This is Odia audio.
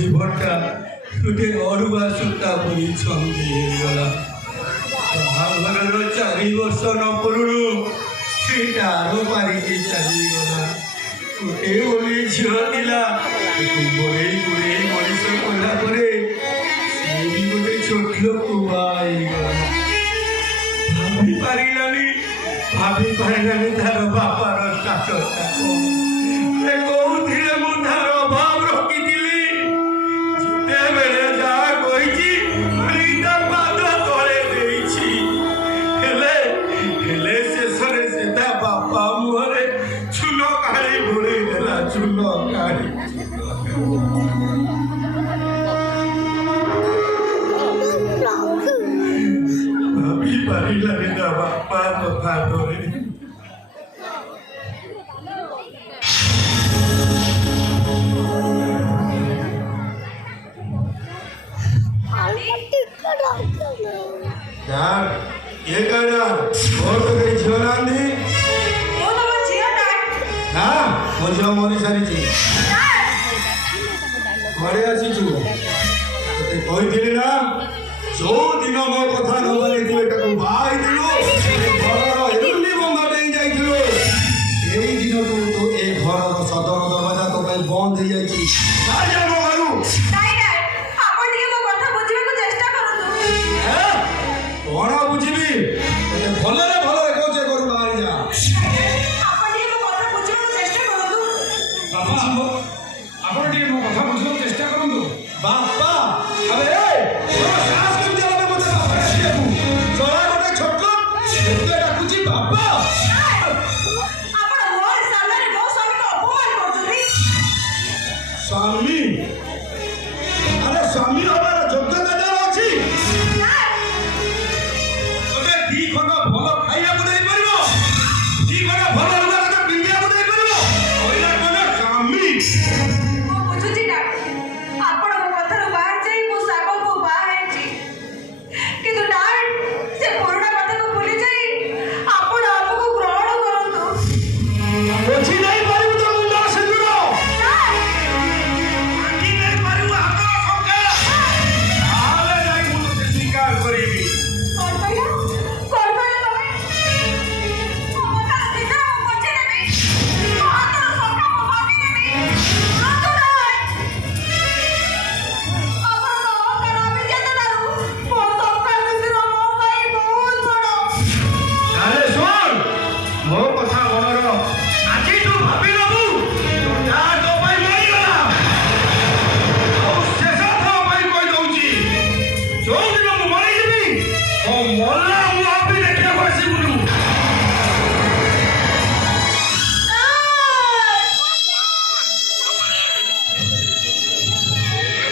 জীবনটা গোটে অড়ুଆ ସୂତା ପରି ଛନ୍ଦି ହେଇଗଲା। ବାହାଘରର 4 ବର୍ଷ ନ ପୁରୁଣୁ ସ୍ତ୍ରୀଟା ଆର ପାରିକି ଚାଲିଗଲା। ଗୋଟେ ବୋଲି ଝିଅ ଥିଲା, ଗୋଡ଼େଇ ଗୋଡ଼େଇ ମଣିଷ କଲା ପରେ ସେ ବି ଗୋଟେ ଛୋଟ ଲୋକକୁ ବାହା ହେଇଗଲା। ଭାବି ପାରିଲାନି ତାର ବାପାର ଷ୍ଟାଟସଟା କଣ। କହୁଥିଲେ ମୁଁ ତାର ଅଭାବ ରଖିଥିଲି, ଯେତେବେଳେ ଯାହା କହିଛି ତା ପାଦ ତଳେ ଦେଇଛି। ହେଲେ ଶେଷରେ ସେ ତା ବାପା ମୁହଁରେ ଚୂନ କାଢି ବୁଳେଇ ଦେଲା। ଚୂନ କାଢି ଭାବି ପାରିଲାନି ତା ବାପା କଥା ଧରେ। ये कर और तो कहीं झियो नांदी वो तो वो झियो ना हां वो झियो मोरी सारी थी घरे आसी छु ते कोई दिली ना जो दिन मो कथा न माने तू एटा को भाई दिलो घरर एरुली बंद देई जाइथिलो एई दिन तो ए घरर सदर दरवाजा तो कहीं बंद हो जाई छी आजा मो घरु नहीं नहीं आपण ଟିକେ ମୋ କଥା ବୁଝିବାକୁ ଚେଷ୍ଟା କରନ୍ତୁ। କଣ ବୁଝିବି ଭଲରେ ଭଲରେ କହୁଛେ ଘରୁ ବାହାରି ଯା। ଆପଣ ଟିକେ ମୋ କଥା ବୁଝିବାକୁ ଚେଷ୍ଟା କରନ୍ତୁ। ବାପା ଆପଣ ଟିକେ ମୋ କଥା ବୁଝିବାକୁ ଚେଷ୍ଟା କରନ୍ତୁ। ବାପା ଆରେ ତୋର ସାହସ କେମିତି ହେଲା ମତେ ବାପା ଡାକିବାକୁ? ଚଳା ଗୋଟେ ଛୋଟ ଏତେ ଡାକୁଛି ବାପା। ଆପଣ ମୋ ସାମ୍ନାରେ ମୋ ସ୍ୱାମୀକୁ ଅପମାନ କରୁଛନ୍ତି। ସ୍ୱାମୀ